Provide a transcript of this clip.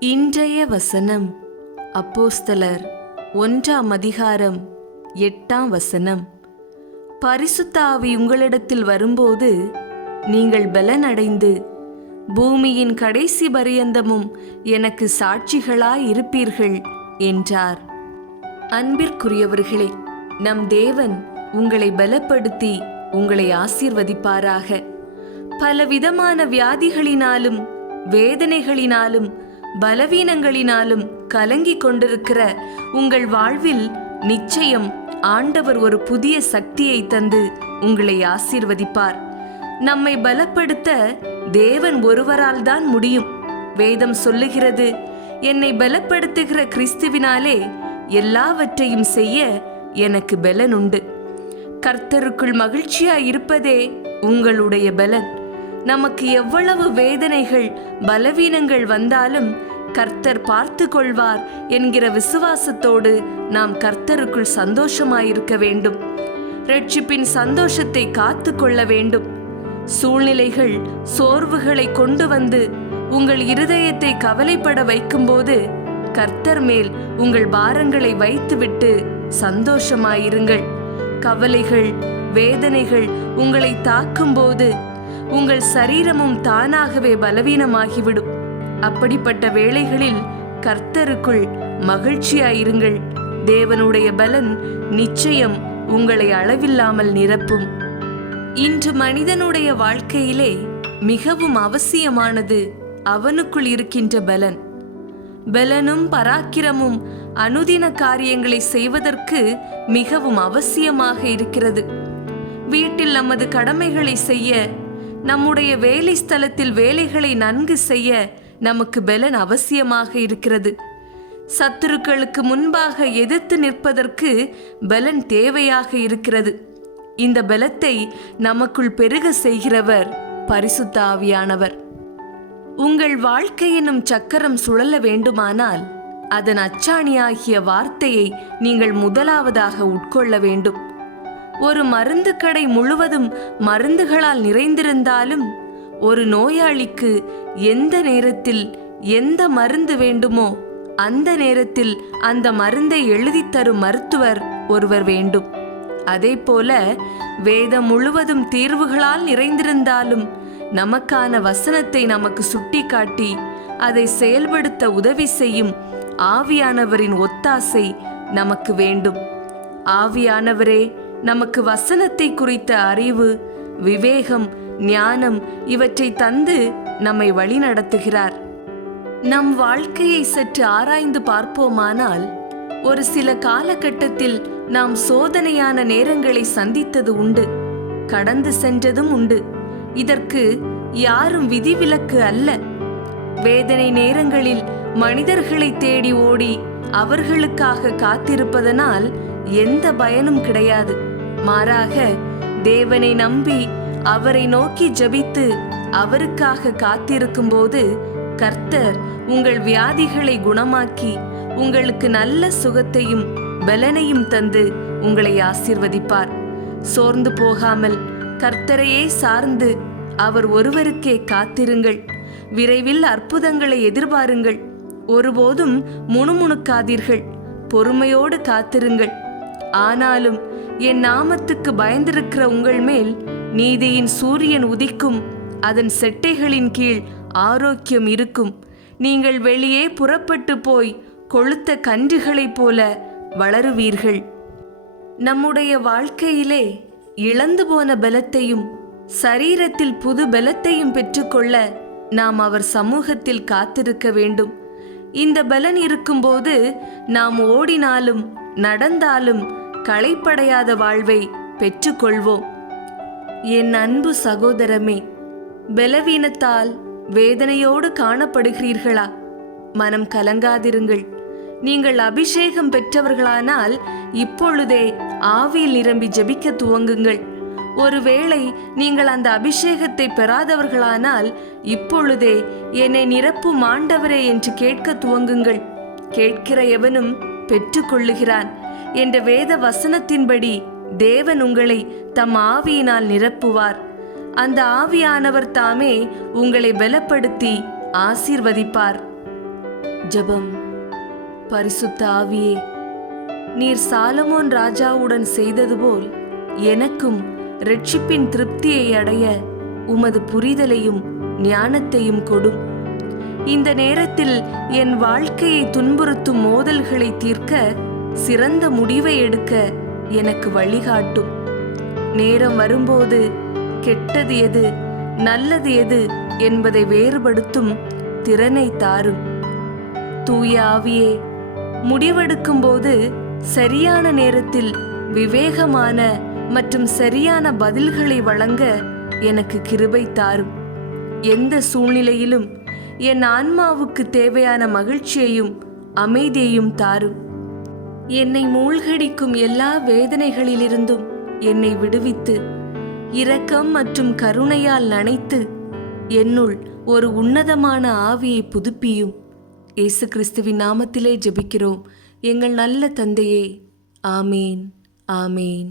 இன்றைய வசனம் அப்போஸ்தலர் ஒன்றாம் அதிகாரம் எட்டாம் வசனம். பரிசுத்தாவி உங்களிடத்தில் வரும்போது நீங்கள் பலனடைந்து பூமியின் கடைசி பரியந்தமும் எனக்கு சாட்சிகளாய் இருப்பீர்கள் என்றார். அன்பிற்குரியவர்களே நம் தேவன் உங்களை பலப்படுத்தி உங்களை ஆசீர்வதிப்பாராக. பலவிதமான வியாதிகளினாலும் வேதனைகளினாலும் பலவீனங்களினாலும் கலங்கிக் கொண்டிருக்கிற உங்கள் வாழ்வில் நிச்சயம் ஆண்டவர் ஒரு புதிய சக்தியை தந்து உங்களை ஆசீர்வதிப்பார். நம்மை பலப்படுத்த தேவன் ஒருவரால் தான் முடியும். வேதம் சொல்லுகிறது என்னை பலப்படுத்துகிற கிறிஸ்துவினாலே எல்லாவற்றையும் செய்ய எனக்கு பலன் உண்டு கர்த்தருக்குள் மகிழ்ச்சியாய் இருப்பதே உங்களுடைய பலன். நமக்கு எவ்வளவு வேதனைகள் பலவீனங்கள் வந்தாலும் கர்த்தர் பார்த்து கொள்வார் என்கிற விசுவாசத்தோடு நாம் கர்த்தருக்குள் சந்தோஷமாயிருக்க வேண்டும். ரட்சிப்பின் சந்தோஷத்தை காத்து கொள்ள வேண்டும். சூழ்நிலைகள் சோர்வுகளை கொண்டு வந்து உங்கள் இருதயத்தை கவலைப்பட வைக்கும்போது கர்த்தர் மேல் உங்கள் பாரங்களை வைத்துவிட்டு சந்தோஷமாயிருங்கள். கவலைகள் வேதனைகள் உங்களை தாக்கும்போது உங்கள் சரீரமும் தானாகவே பலவீனமாகிவிடும். அப்படிப்பட்ட வேளைகளில் கர்த்தருக்குள் மகிழ்ச்சியாயிருங்கள். தேவனுடைய பலன் நிச்சயம் உங்களை அளவில்லாமல் நிரப்பும். இன்று மனிதனுடைய வாழ்க்கையிலே மிகவும் அவசியமானது அவனுக்குள் இருக்கின்ற பலன். பலனும் பராக்கிரமும் அனுதின காரியங்களை செய்வதற்கு மிகவும் அவசியமாக இருக்கிறது. வீட்டில் நமது கடமைகளை செய்ய நம்முடைய வேலை ஸ்தலத்தில் வேலைகளை நன்கு செய்ய நமக்கு பலன் அவசியமாக இருக்கிறது. சத்துருக்களுக்கு முன்பாக எதிர்த்து நிற்பதற்கு பலன் தேவையாக இருக்கிறது. இந்த பலத்தை நமக்குள் பெருக செய்கிறவர் பரிசுத்த ஆவியானவர் உங்கள் வாழ்க்கை எனும் சக்கரம் சுழல வேண்டுமானால் அதன் அச்சாணியாகிய வார்த்தையை நீங்கள் முதலாவதாக உட்கொள்ள வேண்டும். ஒரு மருந்து கடை முழுவதும் மருந்துகளால் நிறைந்திருந்தாலும் ஒரு நோயாளிக்கு எந்த நேரத்தில் எந்த மருந்து வேண்டுமோ அந்த நேரத்தில் அந்த மருந்தை எழுதித் தரும் மருத்துவர் ஒருவர் வேண்டும். அதே போல வேதம் முழுவதும் தீர்வுகளால் நிறைந்திருந்தாலும் நமக்கான வசனத்தை நமக்கு சுட்டிக்காட்டி அதை செயல்படுத்த உதவி செய்யும் ஆவியானவரின் ஒத்தாசை நமக்கு வேண்டும். ஆவியானவரே நமக்கு வசனத்தை குறித்த அறிவு விவேகம் ஞானம் இவற்றை தந்து நம்மை வழிநடத்துகிறார். நம் வாழ்க்கையை சற்று ஆராய்ந்து பார்ப்போமானால் ஒரு சில காலகட்டத்தில் நாம் சோதனையான நேரங்களை சந்தித்தது உண்டு கடந்து சென்றதும் உண்டு. இதற்கு யாரும் விதிவிலக்கு அல்ல. வேதனை நேரங்களில் மனிதர்களை தேடி ஓடி அவர்களுக்காக காத்திருப்பதனால் எந்த பயனும் கிடையாது. மாறாக தேவனை நம்பி அவரை நோக்கி ஜபித்து அவருக்காக காத்திருக்கும்போது கர்த்தர் உங்கள் வியாதிகளை குணமாக்கி உங்களுக்கு நல்ல சுகத்தையும் பலனையும் தந்து உங்களை ஆசீர்வதிப்பார். சோர்ந்து போகாமல் கர்த்தரையே சார்ந்து அவர் ஒருவருக்கே காத்திருங்கள். விரைவில் அற்புதங்களை எதிர்பாருங்கள். ஒருபோதும் முணுமுணுக்காதீர்கள். பொறுமையோடு காத்திருங்கள். ஆனாலும் என் நாமத்துக்கு பயந்திருக்கிற உங்கள் மேல் நீதியின் சூரியன் உதிக்கும். அதன் செட்டைகளின் கீழ் ஆரோக்கியம் இருக்கும். நீங்கள் வெளியே புறப்பட்டு போய் கொளுத்த கன்றுகளைப் போல வளருவீர்கள். நம்முடைய வாழ்க்கையிலே இழந்து போன பலத்தையும் சரீரத்தில் புது பலத்தையும் பெற்றுக்கொள்ள நாம் அவர் சமூகத்தில் காத்திருக்க வேண்டும். இந்த பலன் இருக்கும்போது நாம் ஓடினாலும் நடந்தாலும் களைப்படையாத வாழ்வை பெற்றுக்கொள்வோம். என் அன்பு சகோதரமே பலவீனத்தால் வேதனையோடு காணப்படுகிறீர்களா? மனம் கலங்காதிருங்கள். நீங்கள் அபிஷேகம் பெற்றவர்களானால் இப்பொழுதே ஆவியில் நிரம்பி ஜெபிக்க துவங்குங்கள். ஒருவேளை நீங்கள் அந்த அபிஷேகத்தை பெறாதவர்களானால் இப்பொழுதே என்னை நிரப்பும் ஆண்டவரே என்று கேட்க துவங்குங்கள். கேட்கிற எவனும் பெற்றுக்கொள்ளுகிறான். என்ற வேத வசனத்தின்படி தேவன் உங்களை தம் ஆவியினால் நிரப்புவார். அந்த ஆவியானவர் தாமே உங்களை பலப்படுத்தி ஆசீர்வதிப்பார். ஜெபம். பரிசுத்த ஆவியே நீர் சாலமோன் ராஜாவுடன் செய்தது போல் எனக்கும் ரட்சிப்பின் திருப்தியை அடைய உமது புரிதலையும் ஞானத்தையும் கொடும் இந்த நேரத்தில் என் வாழ்க்கையை துன்புறுத்தும் மோதல்களை தீர்க்க சிறந்த முடிவை எடுக்க எனக்கு வழிகாட்டும். நேரம் வரும்போது கெட்டது எது நல்லது எது என்பதை வேறுபடுத்தும் திறனை தாரும். தூய ஆவியே முடிவெடுக்கும்போது சரியான நேரத்தில் விவேகமான மற்றும் சரியான பதில்களை வழங்க எனக்கு கிருபை தாரும். எந்த சூழ்நிலையிலும் என் ஆன்மாவுக்கு தேவையான மகிழ்ச்சியையும் அமைதியையும் தாரும். என்னை மூழ்கடிக்கும் எல்லா வேதனைகளிலிருந்தும் என்னை விடுவித்து இரக்கம் மற்றும் கருணையால் நனைத்து என்னுள் ஒரு உன்னதமான ஆவியை புதுப்பியும். இயேசு கிறிஸ்துவின் நாமத்திலே ஜெபிக்கிறோம். எங்கள் நல்ல தந்தையே ஆமேன் ஆமேன்.